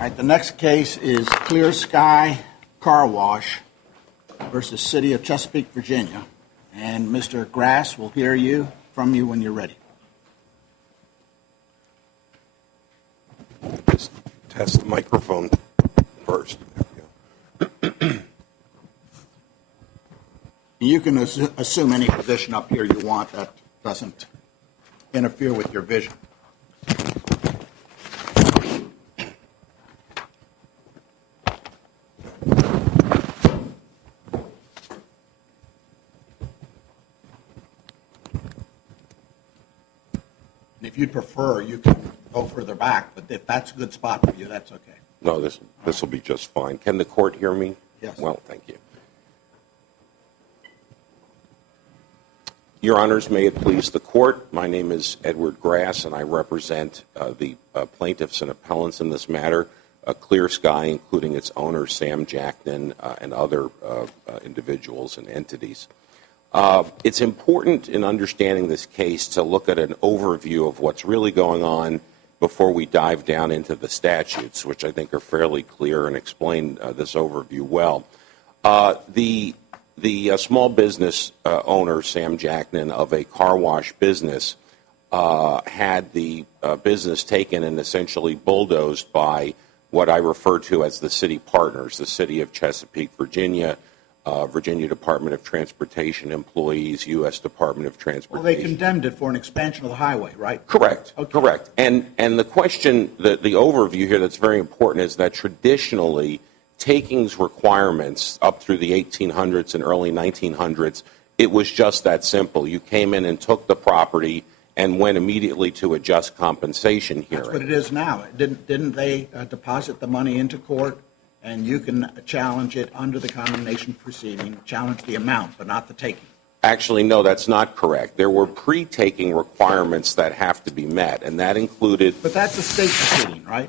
All right, the next case is Clear Sky Car Wash versus City of Chesapeake, Virginia. And Mr. Grass will hear from you when you're ready. Just test the microphone first. There we go. You can assume any position up here you want that doesn't interfere with your vision. And if you'd prefer, you can go further back, but if that's a good spot for you, that's okay. No, this will be just fine. Can the court hear me? Yes. Well, thank you. Your Honors, may it please the court, my name is Edward Grass, and I represent the plaintiffs and appellants in this matter, Clear Sky, including its owner, Sam Jackson, and other individuals and entities. It's important in understanding this case to look at an overview of what's really going on before we dive down into the statutes, which I think are fairly clear and explain this overview well. The small business owner, Sam Jackson, of a car wash business, had the business taken and essentially bulldozed by what I refer to as the city partners, the City of Chesapeake, Virginia, Virginia Department of Transportation employees, U.S. Department of Transportation. Well, they condemned it for an expansion of the highway, right? Correct. Okay. Correct. And the question, the overview here that's very important is that traditionally, takings requirements up through the 1800s and early 1900s, it was just that simple. You came in and took the property and went immediately to a just compensation hearing. That's what it is now. Didn't they deposit the money into court, and you can challenge it under the condemnation proceeding, challenge the amount, but not the taking? Actually, no, that's not correct. There were pre-taking requirements that have to be met, and that included... But that's a state proceeding, right?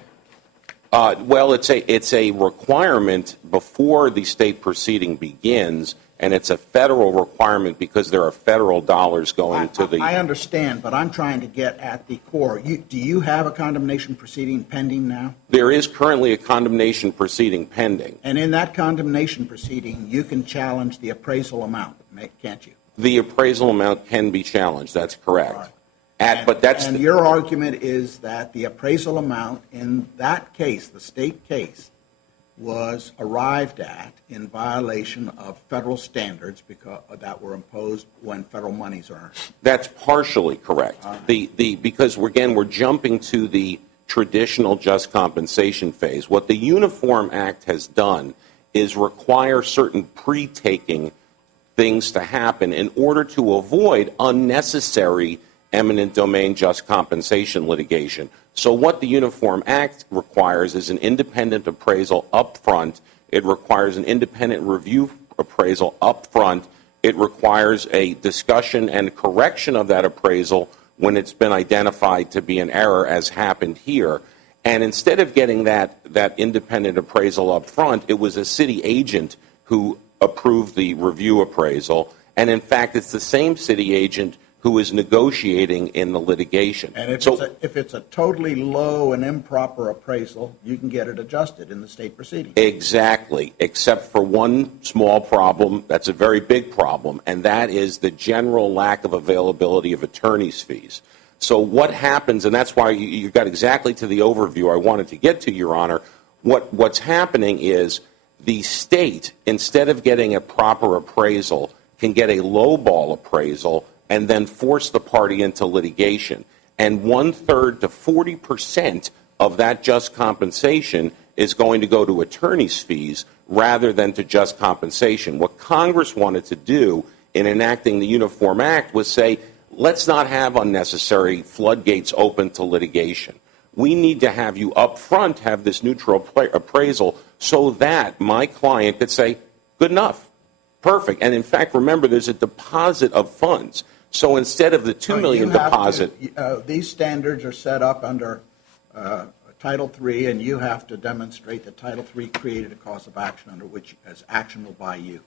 Well, it's a requirement before the state proceeding begins, and it's a federal requirement because there are federal dollars going to the... I understand, but I'm trying to get at the core. Do you have a condemnation proceeding pending now? There is currently a condemnation proceeding pending. And in that condemnation proceeding, you can challenge the appraisal amount, can't you? The appraisal amount can be challenged, that's correct. Right. And your argument is that the appraisal amount in that case, the state case, was arrived at in violation of federal standards that were imposed when federal monies are earned. That's partially correct. Because, again, we're jumping to the traditional just compensation phase. What the Uniform Act has done is require certain pre-taking things to happen in order to avoid unnecessary eminent domain just compensation litigation. So what the Uniform Act requires is an independent appraisal up front. It requires an independent review appraisal up front. It requires a discussion and correction of that appraisal when it's been identified to be an error, as happened here. And instead of getting that independent appraisal up front, it was a city agent who approved the review appraisal. And in fact, it's the same city agent who is negotiating in the litigation. And if it's a totally low and improper appraisal, you can get it adjusted in the state proceeding. Exactly, except for one small problem that's a very big problem, and that is the general lack of availability of attorney's fees. So what happens, and that's why you got exactly to the overview I wanted to get to, Your Honor. What's happening is the state, instead of getting a proper appraisal, can get a lowball appraisal and then force the party into litigation. And 1/3 to 40% of that just compensation is going to go to attorney's fees rather than to just compensation. What Congress wanted to do in enacting the Uniform Act was say, let's not have unnecessary floodgates open to litigation. We need to have you up front have this neutral appraisal so that my client could say, good enough, perfect. And in fact, remember, there's a deposit of funds. So instead of the $2 million deposit... these standards are set up under Title III, and you have to demonstrate that Title III created a cause of action under which is actionable by you.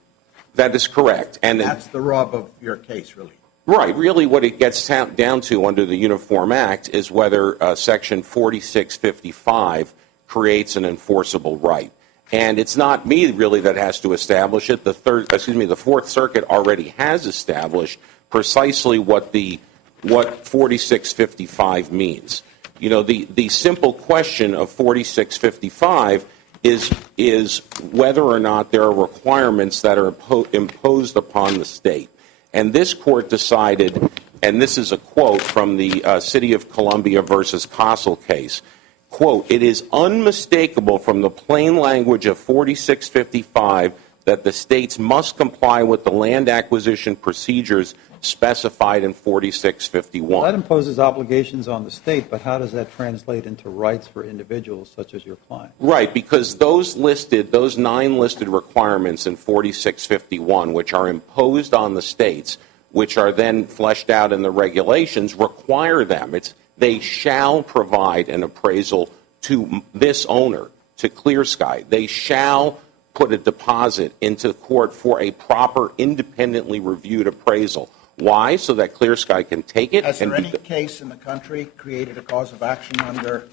That is correct. And that's the rub of your case, really. Right. Really what it gets down to under the Uniform Act is whether Section 4655 creates an enforceable right. And it's not me really that has to establish it. The Fourth Circuit already has established precisely what 4655 means. You know, the simple question of 4655 is whether or not there are requirements that are imposed upon the state. And this court decided, and this is a quote from the City of Columbia versus Castle case, quote, "It is unmistakable from the plain language of 4655 that the states must comply with the land acquisition procedures specified in 4651. Well, that imposes obligations on the state, but how does that translate into rights for individuals such as your client? Right, because those 9 listed requirements in 4651, which are imposed on the states, which are then fleshed out in the regulations, require them. They shall provide an appraisal to this owner, to Clear Sky. They shall put a deposit into court for a proper, independently reviewed appraisal. Why? So that Clear Sky can take it. Has there any case in the country created a cause of action under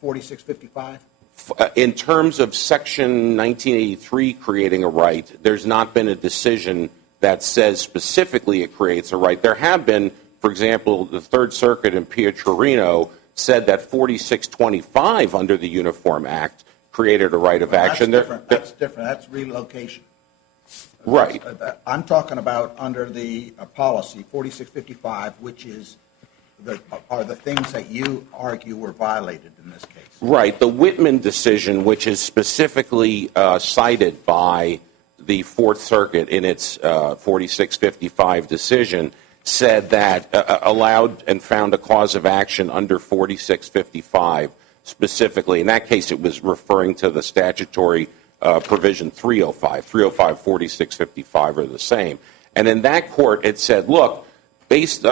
4655? In terms of Section 1983 creating a right, there's not been a decision that says specifically it creates a right. There have been, for example, the Third Circuit in Pietrino said that 4625 under the Uniform Act created a right of action. That's different. That's relocation. Right. I'm talking about under the policy 4655, which are the things that you argue were violated in this case. Right. The Whitman decision, which is specifically cited by the Fourth Circuit in its 4655 decision, said that allowed and found a cause of action under 4655 specifically. In that case, it was referring to the statutory provision 305. 305, 4655 are the same. And in that court, it said, look, based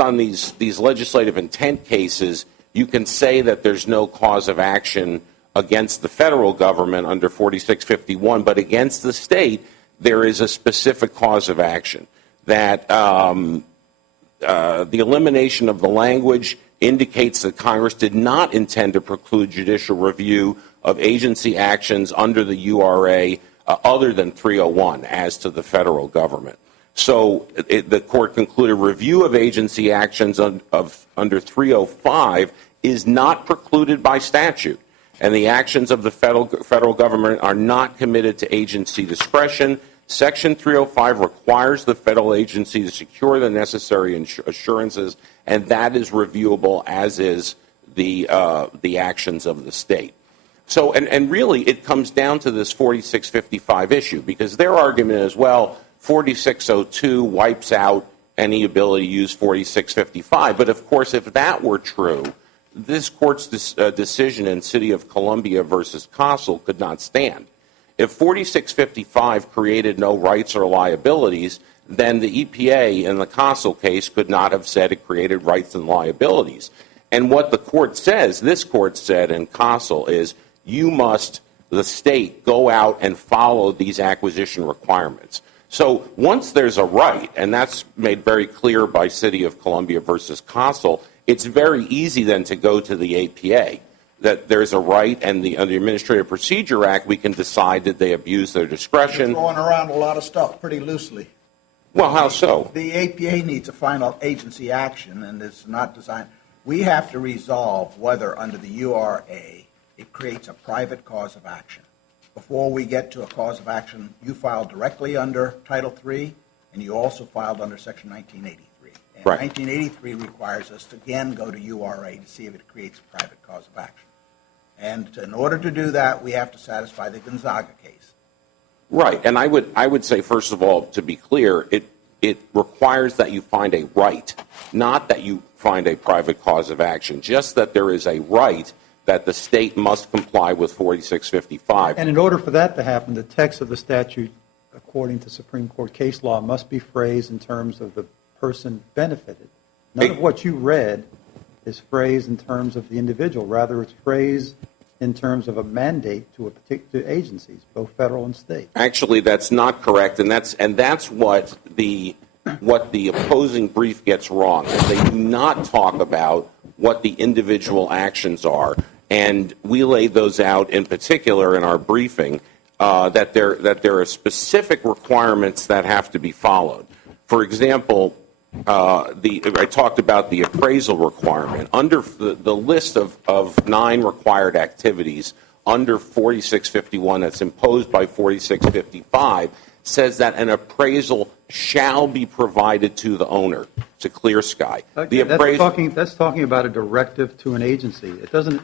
on these legislative intent cases, you can say that there's no cause of action against the federal government under 4651, but against the state, there is a specific cause of action. That the elimination of the language indicates that Congress did not intend to preclude judicial review of agency actions under the URA other than 301 as to the federal government. So the court concluded review of agency actions under 305 is not precluded by statute, and the actions of the federal government are not committed to agency discretion. Section 305 requires the federal agency to secure the necessary assurances, and that is reviewable, as is the actions of the state. So, and really, it comes down to this 4655 issue, because their argument is, well, 4602 wipes out any ability to use 4655. But, of course, if that were true, this court's decision in City of Columbia versus Castle could not stand. If 4655 created no rights or liabilities, then the EPA in the Castle case could not have said it created rights and liabilities. And what the court says, this court said in Castle, is you must, the state, go out and follow these acquisition requirements. So once there's a right, and that's made very clear by City of Columbia versus Castle, it's very easy then to go to the APA, that there's a right, and under the Administrative Procedure Act, we can decide that they abuse their discretion. You're throwing around a lot of stuff pretty loosely. Well, how so? The APA needs a final agency action, and it's not designed. We have to resolve whether under the URA it creates a private cause of action. Before we get to a cause of action, you filed directly under Title III, and you also filed under Section 1983. And right. 1983 requires us to again go to URA to see if it creates a private cause of action. And in order to do that, we have to satisfy the Gonzaga case. Right, and I would say, first of all, to be clear, it requires that you find a right, not that you find a private cause of action, just that there is a right that the state must comply with 4655. And in order for that to happen, the text of the statute, according to Supreme Court case law, must be phrased in terms of the person benefited. None of what you read is phrased in terms of the individual. Rather, it's phrased in terms of a mandate to a particular agencies, both federal and state. Actually, that's not correct, and that's what the opposing brief gets wrong. They do not talk about what the individual actions are. And we laid those out in particular in our briefing, that there are specific requirements that have to be followed. For example, I talked about the appraisal requirement. Under the list of 9 required activities under 4651 that's imposed by 4655 says that an appraisal shall be provided to the owner. It's a clear sky. Okay, that's talking about a directive to an agency. It doesn't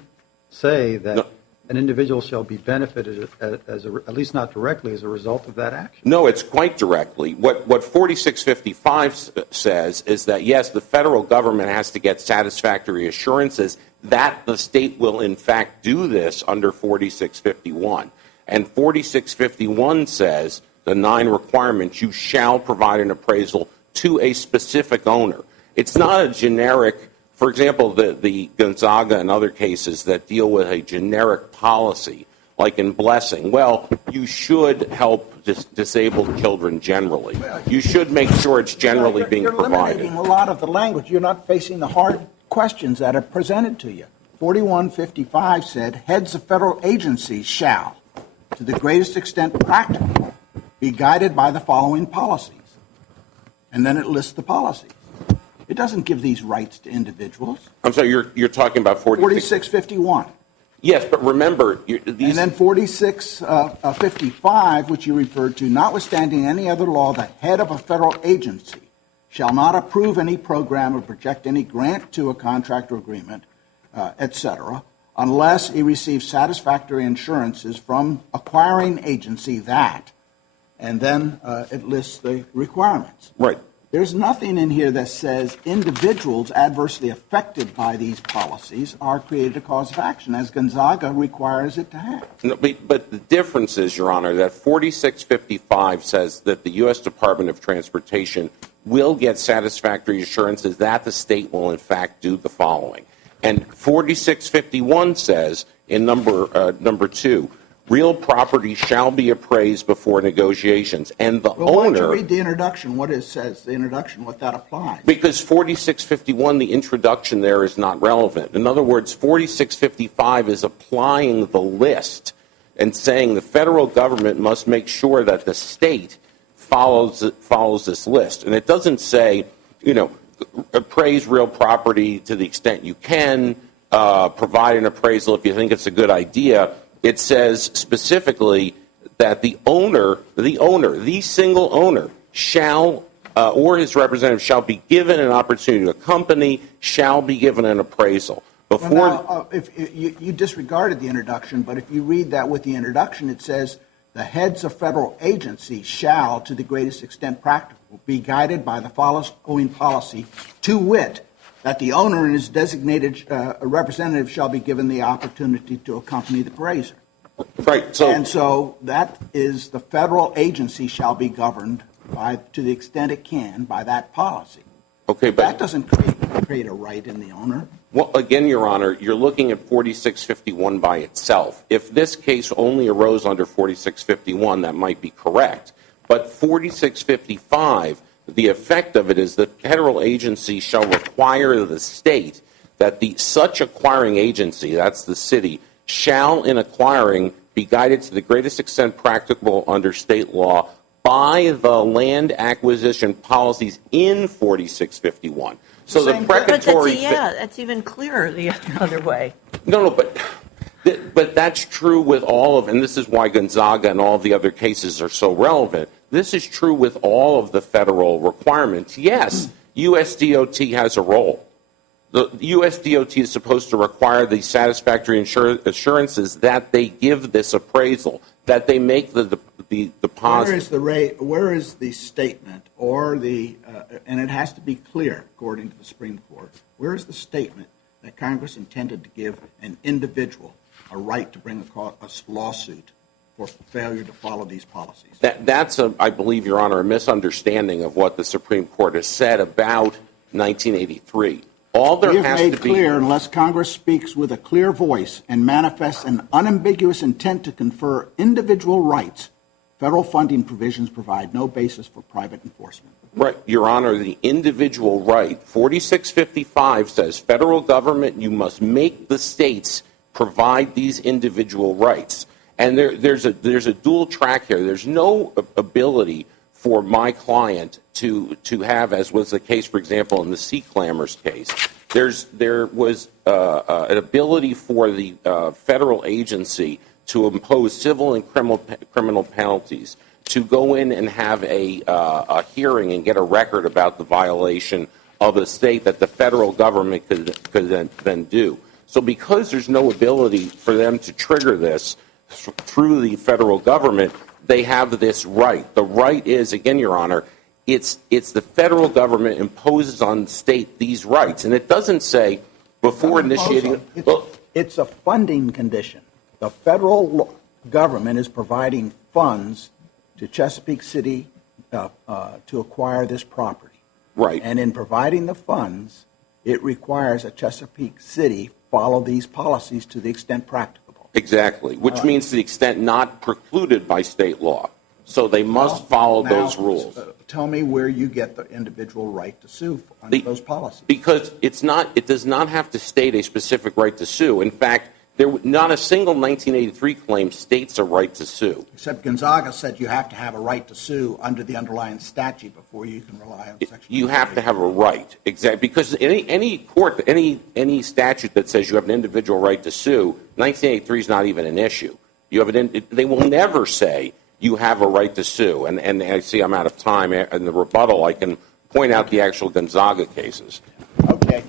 say that an individual shall be benefited, at least not directly, as a result of that action. No, it's quite directly. What 4655 says is that, yes, the federal government has to get satisfactory assurances that the state will, in fact, do this under 4651. And 4651 says the 9 requirements, you shall provide an appraisal to a specific owner. It's not a generic, for example, the Gonzaga and other cases that deal with a generic policy, like in Blessing. Well, you should help disabled children generally. You should make sure it's generally being provided. You're eliminating a lot of the language. You're not facing the hard questions that are presented to you. 4155 said, heads of federal agencies shall, to the greatest extent practicable, be guided by the following policies. And then it lists the policies. It doesn't give these rights to individuals. I'm sorry, you're talking about 4651. Yes, but remember, these... And then 4655, which you referred to, notwithstanding any other law, the head of a federal agency shall not approve any program or project any grant to a contract or agreement, etc., unless he receives satisfactory assurances from acquiring agency that, and then it lists the requirements. Right. There's nothing in here that says individuals adversely affected by these policies are created a cause of action, as Gonzaga requires it to have. No, but the difference is, Your Honor, that 4655 says that the U.S. Department of Transportation will get satisfactory assurances that the state will, in fact, do the following. And 4651 says, in number 2, real property shall be appraised before negotiations, and the owner... Why don't you read the introduction, what it says, the introduction, what that applies? Because 4651, the introduction there is not relevant. In other words, 4655 is applying the list and saying the federal government must make sure that the state follows this list. And it doesn't say, appraise real property to the extent you can, provide an appraisal if you think it's a good idea. It says specifically that the single owner shall, or his representative shall be given an opportunity to accompany, shall be given an appraisal. If you disregarded the introduction, but if you read that with the introduction, it says the heads of federal agencies shall, to the greatest extent practicable, be guided by the following policy, to wit, that the owner and his designated representative shall be given the opportunity to accompany the appraiser. Right. So that is the federal agency shall be governed by, to the extent it can, by that policy. Okay, but that doesn't create a right in the owner. Well, again, Your Honor, you're looking at 4651 by itself. If this case only arose under 4651, that might be correct. But 4655, the effect of it is the federal agency shall require the state that such acquiring agency, that's the city, shall in acquiring be guided to the greatest extent practicable under state law by the land acquisition policies in 4651. So the precatory... that's even clearer the other way. No, but that's true with all of, and this is why Gonzaga and all the other cases are so relevant. This is true with all of the federal requirements. Yes, USDOT has a role. The USDOT is supposed to require the satisfactory assurances that they give this appraisal, that they make the deposit. Where is the statement or and it has to be clear, according to the Supreme Court, where is the statement that Congress intended to give an individual a right to bring a lawsuit for failure to follow these policies? That's, I believe, Your Honor, a misunderstanding of what the Supreme Court has said about 1983. All there has to be... We have made clear, unless Congress speaks with a clear voice and manifests an unambiguous intent to confer individual rights, federal funding provisions provide no basis for private enforcement. Right, Your Honor, the individual right. 4655 says, federal government, you must make the states provide these individual rights. And there's a dual track here. There's no ability for my client to have, as was the case, for example, in the sea clammers case. There was an ability for the federal agency to impose civil and criminal penalties, to go in and have a hearing and get a record about the violation of a state that the federal government could then do. So because there's no ability for them to trigger this through the federal government, they have this right. The right is, again, Your Honor, it's the federal government imposes on the state these rights. And it doesn't say before initiating... It's a funding condition. The federal government is providing funds to Chesapeake City to acquire this property. Right. And in providing the funds, it requires that Chesapeake City follow these policies to the extent practicable. Exactly, which means to the extent not precluded by state law. So they must follow those rules. Tell me where you get the individual right to sue under those policies. Because it does not have to state a specific right to sue. In fact, not a single 1983 claim states a right to sue. Except Gonzaga said you have to have a right to sue under the underlying statute before you can rely on Section 2. You have to have a right, exactly. Because any court, any statute that says you have an individual right to sue, 1983 is not even an issue. They will never say you have a right to sue. And I see I'm out of time. In the rebuttal, I can point out the actual Gonzaga cases. Okay.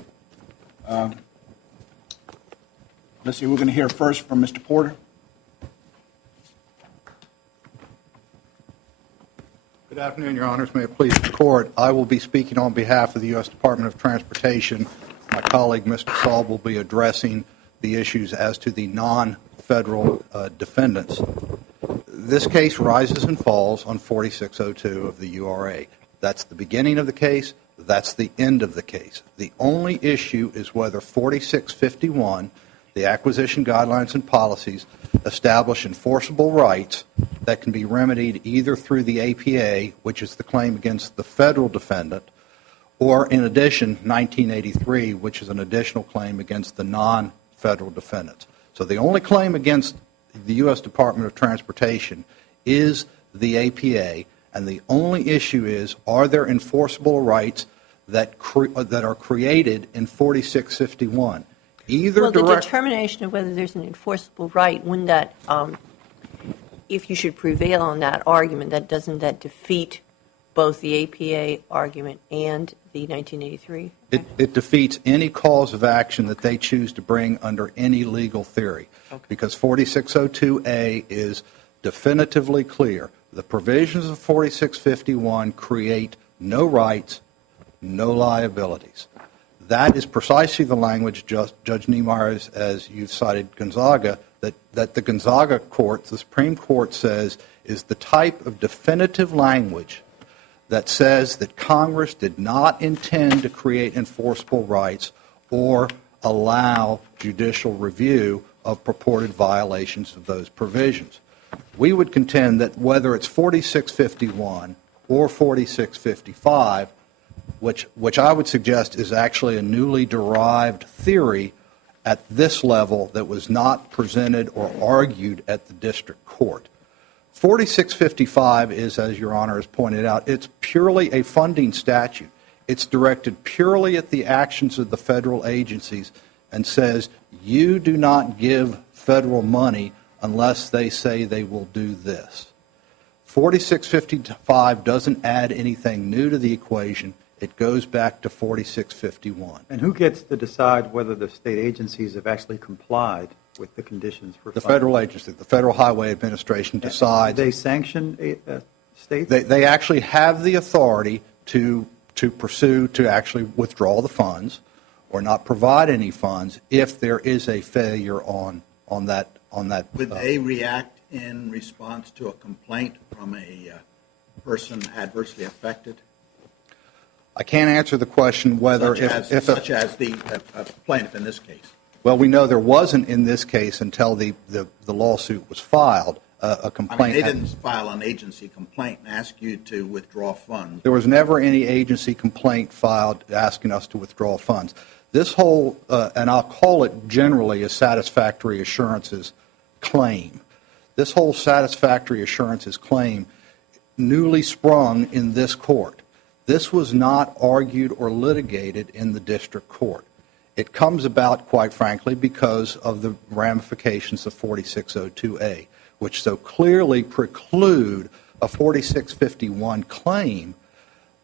Let's see, we're going to hear first from Mr. Porter. Good afternoon, Your Honors. May it please the Court. I will be speaking on behalf of the U.S. Department of Transportation. My colleague, Mr. Saul, will be addressing the issues as to the non-federal defendants. This case rises and falls on 4602 of the URA. That's the beginning of the case. That's the end of the case. The only issue is whether 4651, the acquisition guidelines and policies, establish enforceable rights that can be remedied either through the APA, which is the claim against the federal defendant, or in addition, 1983, which is an additional claim against the non-federal defendants. So the only claim against the U.S. Department of Transportation is the APA, and the only issue is, are there enforceable rights that are created in 4651? Well, the determination of whether there's an enforceable right, wouldn't that, if you should prevail on that argument, doesn't that defeat both the APA argument and the 1983? It defeats any cause of action that they choose to bring under any legal theory, because 4602A is definitively clear. The provisions of 4651 create no rights, no liabilities. That is precisely the language, Judge Niemeyer, as you've cited Gonzaga, that the Gonzaga court, the Supreme Court says, is the type of definitive language that says that Congress did not intend to create enforceable rights or allow judicial review of purported violations of those provisions. We would contend that whether it's 4651 or 4655, which I would suggest is actually a newly derived theory at this level that was not presented or argued at the district court. 4655 is, as Your Honor has pointed out, it's purely a funding statute. It's directed purely at the actions of the federal agencies and says you do not give federal money unless they say they will do this. 4655 doesn't add anything new to the equation. It goes back to 4651. And who gets to decide whether the state agencies have actually complied with the conditions for funding? The federal agency, the Federal Highway Administration decides. Do they sanction states? They actually have the authority to pursue, to actually withdraw the funds or not provide any funds if there is a failure on that. Would they react in response to a complaint from a person adversely affected? I can't answer the question whether such as the plaintiff in this case. Well, we know there wasn't in this case until the lawsuit was filed. A complaint. I mean, they didn't file an agency complaint and ask you to withdraw funds. There was never any agency complaint filed asking us to withdraw funds. This whole, and I'll call it generally a satisfactory assurances claim, this whole satisfactory assurances claim newly sprung in this court. This was not argued or litigated in the district court. It comes about, quite frankly, because of the ramifications of 4602A, which so clearly preclude a 4651 claim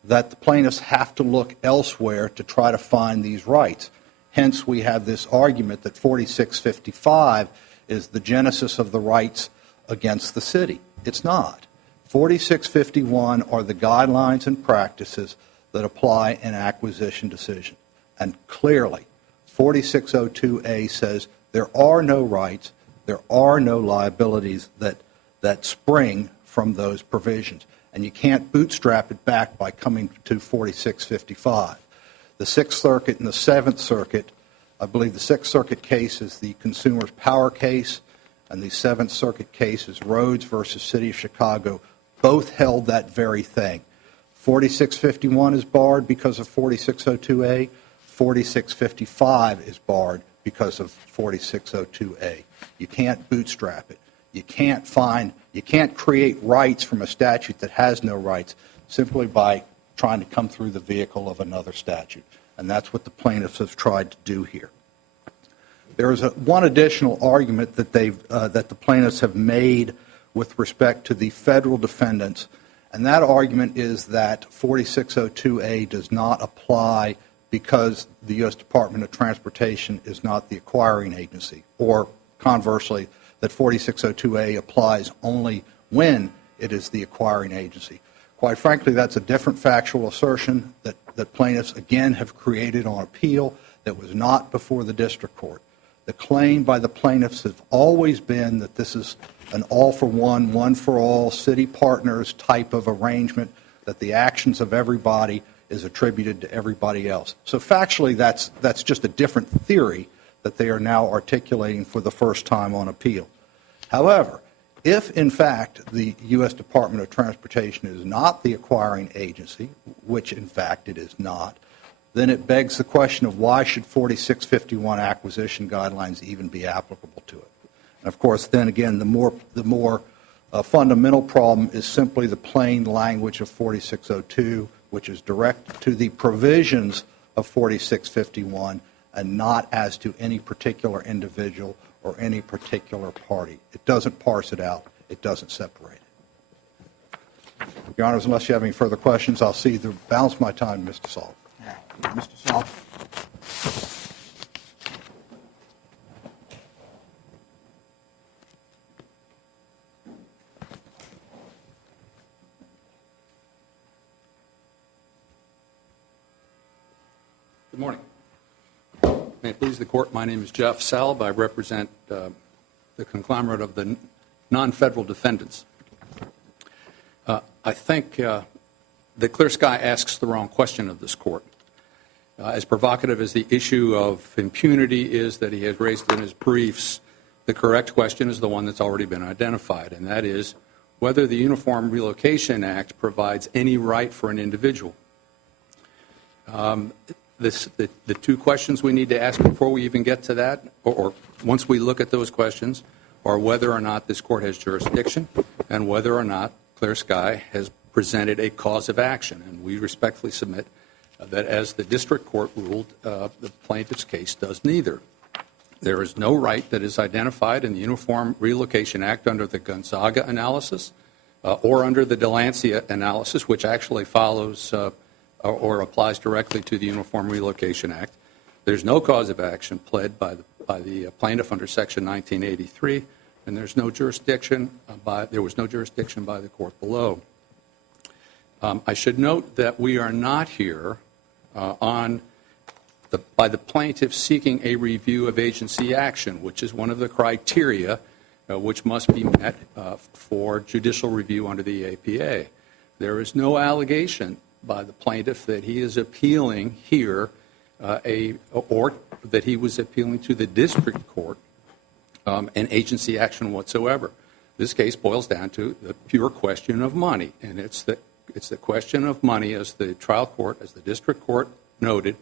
that the plaintiffs have to look elsewhere to try to find these rights. Hence, we have this argument that 4655 is the genesis of the rights against the city. It's not. 4651 are the guidelines and practices that apply in acquisition decision. And clearly, 4602A says there are no rights, there are no liabilities that spring from those provisions. And you can't bootstrap it back by coming to 4655. The Sixth Circuit and the Seventh Circuit, I believe the Sixth Circuit case is the Consumers Power case, and the Seventh Circuit case is Rhodes versus City of Chicago, both held that very thing. 4651 is barred because of 4602A. 4655 is barred because of 4602A. You can't bootstrap it. You can't create rights from a statute that has no rights simply by trying to come through the vehicle of another statute. And that's what the plaintiffs have tried to do here. There is one additional argument that the plaintiffs have made with respect to the federal defendants, and that argument is that 4602A does not apply because the U.S. Department of Transportation is not the acquiring agency, or conversely, that 4602A applies only when it is the acquiring agency. Quite frankly, that's a different factual assertion that plaintiffs, again, have created on appeal that was not before the district court. The claim by the plaintiffs has always been that this is an all-for-one, one-for-all, city partners type of arrangement, that the actions of everybody is attributed to everybody else. So factually, that's just a different theory that they are now articulating for the first time on appeal. However, if in fact the U.S. Department of Transportation is not the acquiring agency, which in fact it is not, then it begs the question of why should 4651 acquisition guidelines even be applicable to it? And of course, then again, the more fundamental problem is simply the plain language of 4602, which is direct to the provisions of 4651 and not as to any particular individual or any particular party. It doesn't parse it out. It doesn't separate it. Your Honors, unless you have any further questions, I'll see the balance of my time, Mr. Salt. Mr. Salt. Good morning. May it please the Court, my name is Jeff Salb. I represent the conglomerate of the non-federal defendants. I think that Clear Sky asks the wrong question of this Court. As provocative as the issue of impunity is that he has raised in his briefs, the correct question is the one that's already been identified, and that is whether the Uniform Relocation Act provides any right for an individual. The two questions we need to ask before we even get to that, or once we look at those questions, are whether or not this Court has jurisdiction and whether or not Clear Sky has presented a cause of action. And we respectfully submit that as the district court ruled, the plaintiff's case does neither. There is no right that is identified in the Uniform Relocation Act under the Gonzaga analysis or under the Delancey analysis, which actually follows or applies directly to the Uniform Relocation Act. There's no cause of action pled by the plaintiff under Section 1983, and there was no jurisdiction by the court below. I should note that we are not here by the plaintiff seeking a review of agency action, which is one of the criteria which must be met for judicial review under the APA. There is no allegation by the plaintiff that he is appealing here or that he was appealing to the district court an agency action whatsoever. This case boils down to the pure question of money, and it's the question of money, as the trial court, as the district court noted,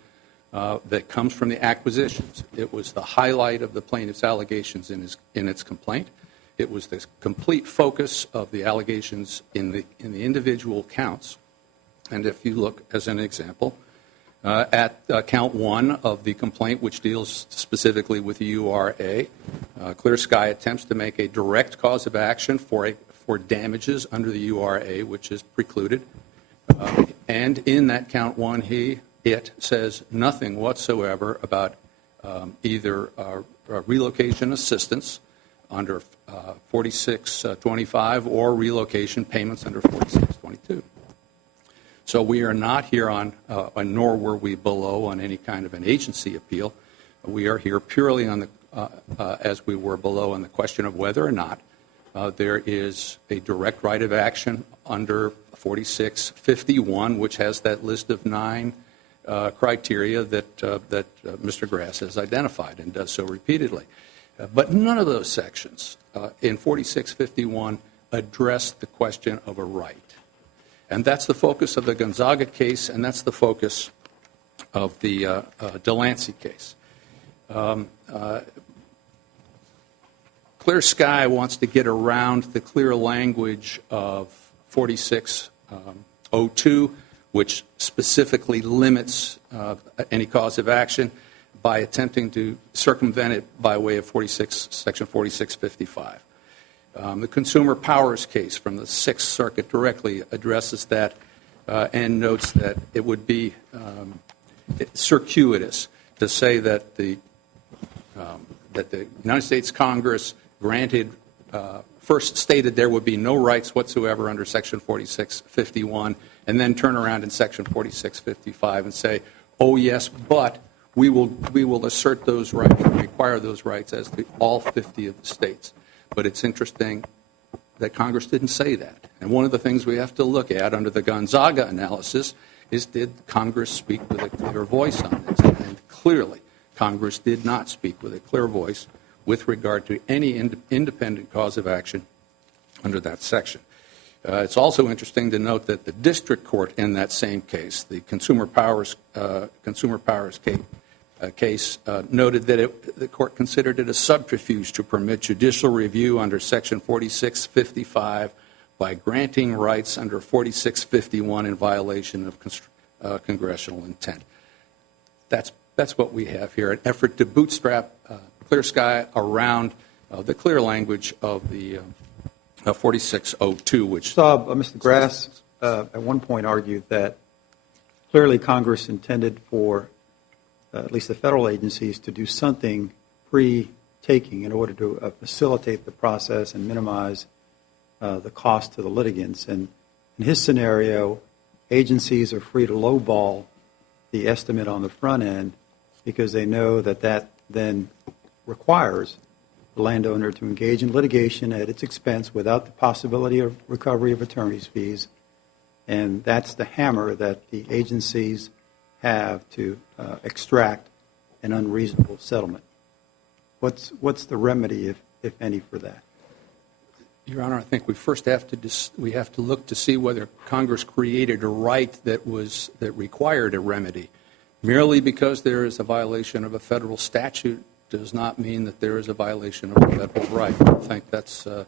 that comes from the acquisitions. It was the highlight of the plaintiff's allegations in its complaint. It was the complete focus of the allegations in the individual counts. And if you look, as an example, at count 1 of the complaint, which deals specifically with the URA, Clear Sky attempts to make a direct cause of action for damages under the URA, which is precluded. And in that count 1, it says nothing whatsoever about either relocation assistance under 4625 or relocation payments under 4622. So we are not here on, nor were we below on any kind of an agency appeal. We are here purely on the, as we were below on the question of whether or not there is a direct right of action under 4651, which has that list of 9 criteria that Mr. Grass has identified and does so repeatedly. But none of those sections in 4651 address the question of a right. And that's the focus of the Gonzaga case, and that's the focus of the Delancey case. Clear Sky wants to get around the clear language of 4602, which specifically limits any cause of action by attempting to circumvent it by way of Section 4655. The Consumer Powers case from the Sixth Circuit directly addresses that and notes that it would be circuitous to say that the United States Congress granted, first stated there would be no rights whatsoever under Section 4651, and then turn around in Section 4655 and say, oh yes, but we will assert those rights and require those rights as to all 50 of the states. But it's interesting that Congress didn't say that. And one of the things we have to look at under the Gonzaga analysis is, did Congress speak with a clear voice on this? And clearly, Congress did not speak with a clear voice with regard to any independent cause of action under that section. It's also interesting to note that the district court in that same case, the Consumer Powers case, noted that the court considered it a subterfuge to permit judicial review under Section 4655 by granting rights under 4651 in violation of congressional intent. That's what we have here, an effort to bootstrap Clear Sky around the clear language of the 4602, which... Mr. Grass at one point argued that clearly Congress intended for at least the federal agencies to do something pre-taking in order to facilitate the process and minimize the cost to the litigants. And in his scenario, agencies are free to lowball the estimate on the front end because they know that that then requires the landowner to engage in litigation at its expense without the possibility of recovery of attorney's fees. And that's the hammer that the agencies have to extract an unreasonable settlement. What's the remedy, if any, for that? Your Honor, I think we first have to look to see whether Congress created a right that required a remedy. Merely because there is a violation of a federal statute does not mean that there is a violation of a federal right. I think that's... But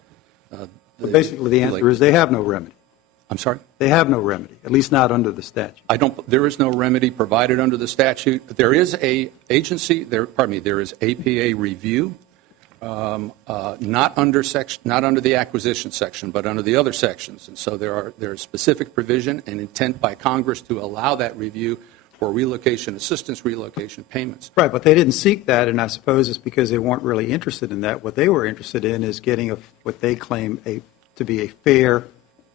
basically the answer is they have no remedy. I'm sorry? They have no remedy, at least not under the statute. There is no remedy provided under the statute. There is there is APA review, not under the acquisition section, but under the other sections. And so there is specific provision and intent by Congress to allow that review for relocation assistance, relocation payments. Right, but they didn't seek that, and I suppose it's because they weren't really interested in that. What they were interested in is getting what they claim to be a fair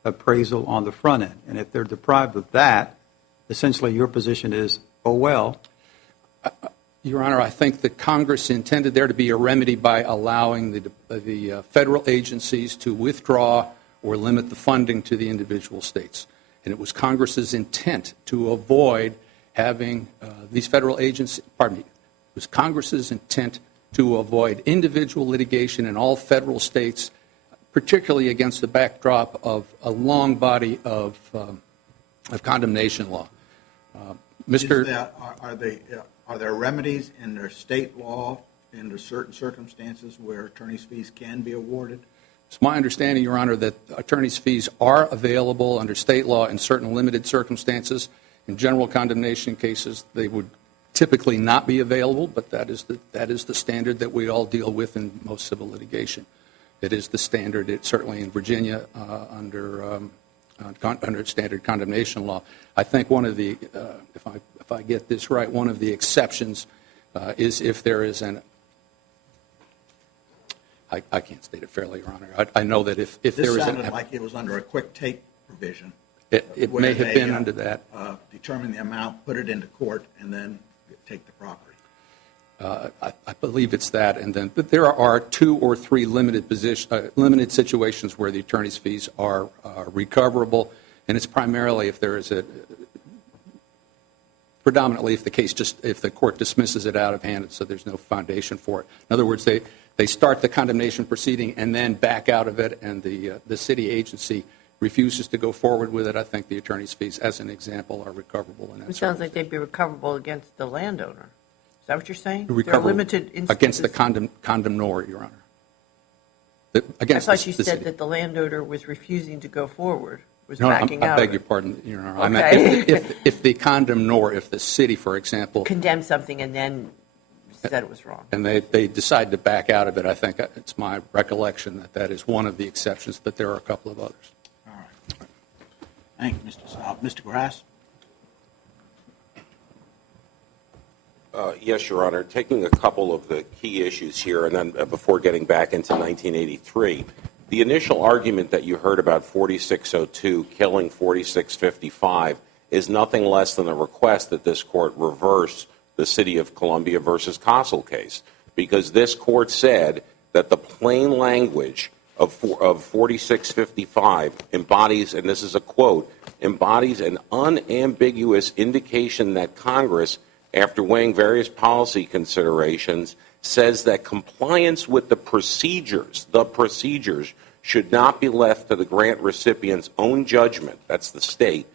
appraisal on the front end. And if they're deprived of that, essentially your position is, oh, well. Your Honor, I think that Congress intended there to be a remedy by allowing the federal agencies to withdraw or limit the funding to the individual states. And it was Congress's intent to avoid having these federal agencies, it was Congress's intent to avoid individual litigation in all federal states, particularly against the backdrop of a long body of condemnation law. Are there remedies in their state law under certain circumstances where attorney's fees can be awarded? It's my understanding, Your Honor, that attorney's fees are available under state law in certain limited circumstances. In general condemnation cases, they would typically not be available, but that is the standard that we all deal with in most civil litigation. It is the standard, certainly in Virginia, under standard condemnation law. I think one of the, if I get this right, one of the exceptions is if there is an, I can't state it fairly, Your Honor. I know that if there is This an, sounded like it was under a quick take provision. it where may have they, been under that. Determine the amount, put it into court, and then take the property. I believe it's that, and then, but there are 2 or 3 limited situations where the attorney's fees are recoverable, and it's primarily if there is predominantly if the court dismisses it out of hand, so there's no foundation for it. In other words, they start the condemnation proceeding and then back out of it, and the city agency refuses to go forward with it. I think the attorney's fees, as an example, are recoverable in that. It sounds like they'd be recoverable against the landowner. Is that what you're saying? There are Recoverable limited instances. against the condemnor, Your Honor. Against I thought you the said city. that the landowner was refusing to go forward, was No, backing out. I beg of your it. pardon, Your Honor. Okay. I meant if the condemnor, if the city, for example, Condemned something and then said it was wrong. and they decide to back out of it, I think it's my recollection that is one of the exceptions, but there are a couple of others. All right. Thank you, Mr. Saab. Mr. Grass? Yes, Your Honor. Taking a couple of the key issues here, and then before getting back into 1983, the initial argument that you heard about 4602 killing 4655 is nothing less than a request that this court reverse the City of Columbia versus Castle case, because this court said that the plain language of 4655 embodies, and this is a quote, embodies an unambiguous indication that Congress, after weighing various policy considerations, says that compliance with the procedures should not be left to the grant recipient's own judgment, that's the state,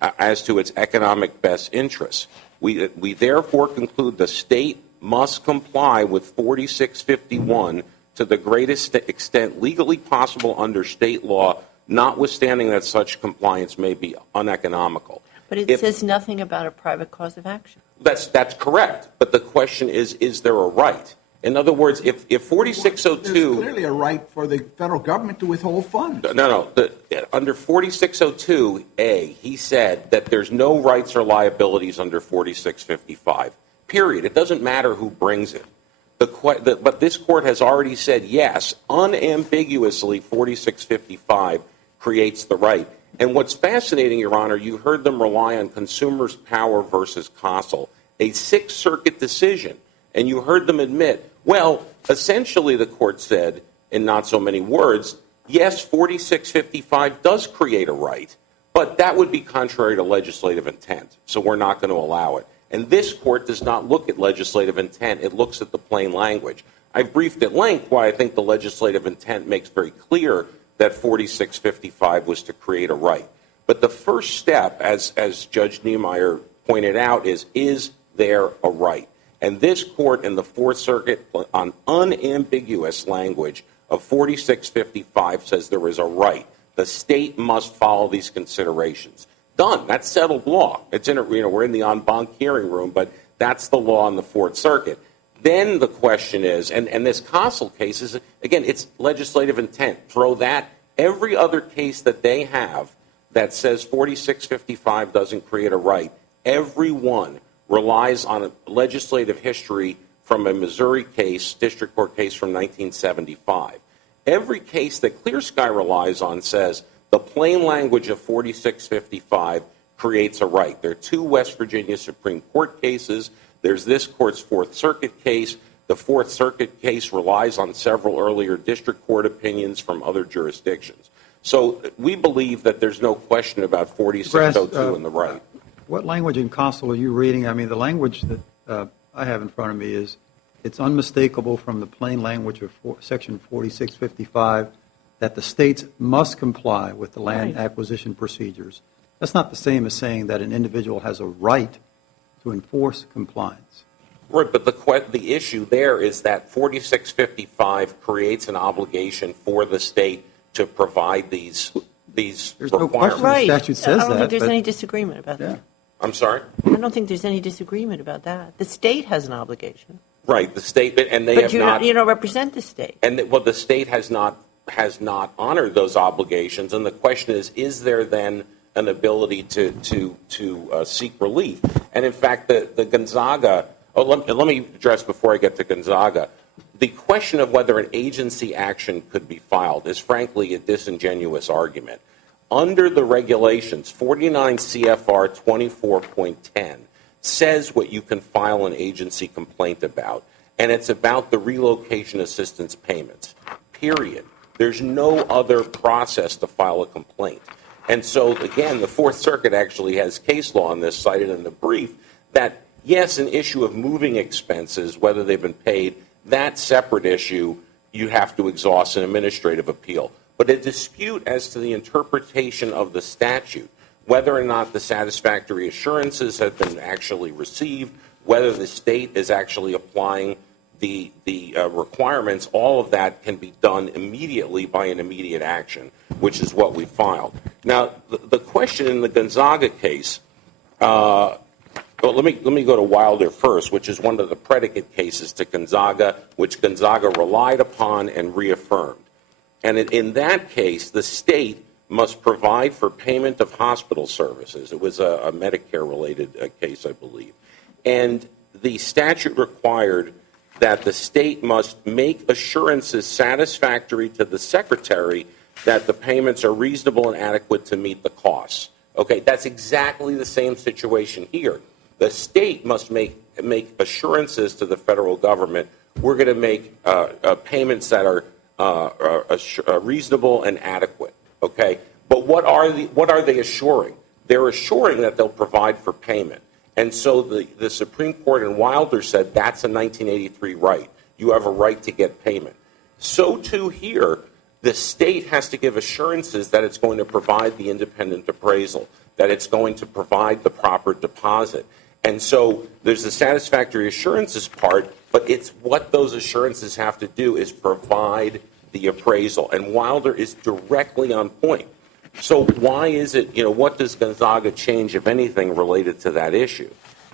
as to its economic best interests. We therefore conclude the state must comply with 4651 to the greatest extent legally possible under state law, notwithstanding that such compliance may be uneconomical. But it says nothing about a private cause of action. That's correct. But the question is there a right? In other words, if 4602... There's clearly a right for the federal government to withhold funds. No. Under 4602A, he said that there's no rights or liabilities under 4655, period. It doesn't matter who brings it. But this court has already said, yes, unambiguously 4655 creates the right. And what's fascinating, Your Honor, you heard them rely on Consumers Power versus Castle, a Sixth Circuit decision. And you heard them admit, well, essentially the court said, in not so many words, yes, 4655 does create a right, but that would be contrary to legislative intent, so we're not going to allow it. And this court does not look at legislative intent. It looks at the plain language. I've briefed at length why I think the legislative intent makes very clear that 4655 was to create a right. But the first step, as Judge Niemeyer pointed out, is there a right? And this court in the Fourth Circuit on unambiguous language of 4655 says there is a right. The state must follow these considerations. Done. That's settled law. It's in we're in the en banc hearing room, but that's the law in the Fourth Circuit. Then the question is, and this Castle case is, again, it's legislative intent. Throw that. Every other case that they have that says 4655 doesn't create a right, every one relies on a legislative history from a Missouri case, district court case from 1975. Every case that Clear Sky relies on says the plain language of 4655 creates a right. There are 2 West Virginia Supreme Court cases. There's this court's Fourth Circuit case. The Fourth Circuit case relies on several earlier district court opinions from other jurisdictions. So we believe that there's no question about 4602 and the right. What language in Castle are you reading? I mean, the language that I have in front of me is, it's unmistakable from the plain language of Section 4655 that the states must comply with the land acquisition procedures. That's not the same as saying that an individual has a right to enforce compliance. Right, but the issue there is that 4655 creates an obligation for the state to provide these There's no requirements. question the statute says I don't that. think there's but- any disagreement about Yeah. that. I'm sorry? I don't think there's any disagreement about that. The state has an obligation. Right, the state, and they But have you not. don't represent the state. And the state has not honored those obligations. And the question is there then an ability to seek relief? And in fact, the Gonzaga. Let me address before I get to Gonzaga. The question of whether an agency action could be filed is frankly a disingenuous argument. Under the regulations, 49 CFR 24.10 says what you can file an agency complaint about, and it's about the relocation assistance payments, period. There's no other process to file a complaint. And so, again, the Fourth Circuit actually has case law on this cited in the brief that, yes, an issue of moving expenses, whether they've been paid, that separate issue, you have to exhaust an administrative appeal. But a dispute as to the interpretation of the statute, whether or not the satisfactory assurances have been actually received, whether the state is actually applying the requirements, all of that can be done immediately by an immediate action, which is what we filed. Now, the question in the Gonzaga case, well, let me go to Wilder first, which is one of the predicate cases to Gonzaga, which Gonzaga relied upon and reaffirmed. And in that case, the state must provide for payment of hospital services. It was a Medicare-related case, I believe. And the statute required that the state must make assurances satisfactory to the secretary that the payments are reasonable and adequate to meet the costs. Okay, that's exactly the same situation here. The state must make assurances to the federal government. We're going to make payments that are reasonable and adequate. Okay, but what are they assuring? They're assuring that they'll provide for payment. And so the Supreme Court in Wilder said that's a 1983 right. You have a right to get payment. So too here, the state has to give assurances that it's going to provide the independent appraisal, that it's going to provide the proper deposit. And so there's the satisfactory assurances part, but it's what those assurances have to do is provide the appraisal. And Wilder is directly on point. So why is it, what does Gonzaga change, if anything, related to that issue?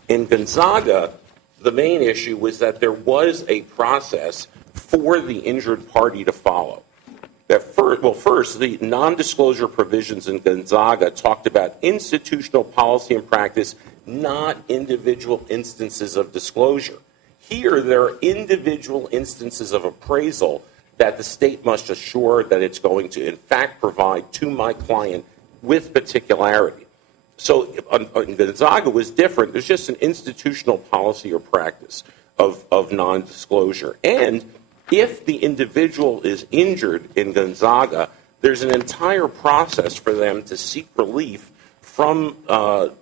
In Gonzaga, the main issue was that there was a process for the injured party to follow. First, the non-disclosure provisions in Gonzaga talked about institutional policy and practice, not individual instances of disclosure. Here, there are individual instances of appraisal that the state must assure that it's going to, in fact, provide to my client with particularity. So Gonzaga was different. There's just an institutional policy or practice of non-disclosure. And if the individual is injured in Gonzaga, there's an entire process for them to seek relief from the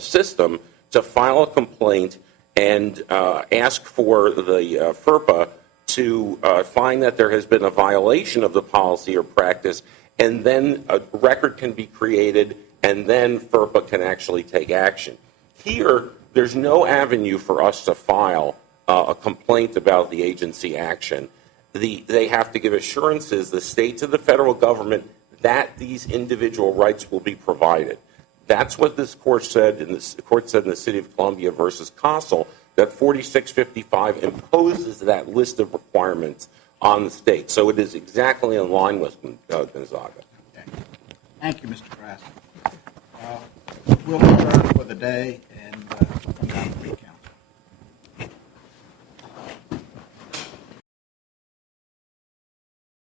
system to file a complaint and ask for the FERPA to find that there has been a violation of the policy or practice, and then a record can be created, and then FERPA can actually take action. Here, there's no avenue for us to file a complaint about the agency action. They have to give assurances, the state to the federal government, that these individual rights will be provided. That's what this court said in the City of Columbia versus Castle, that 4655 imposes that list of requirements on the state. So it is exactly in line with Gonzaga. Okay. Thank you, Mr. Grass. We'll adjourn for the day.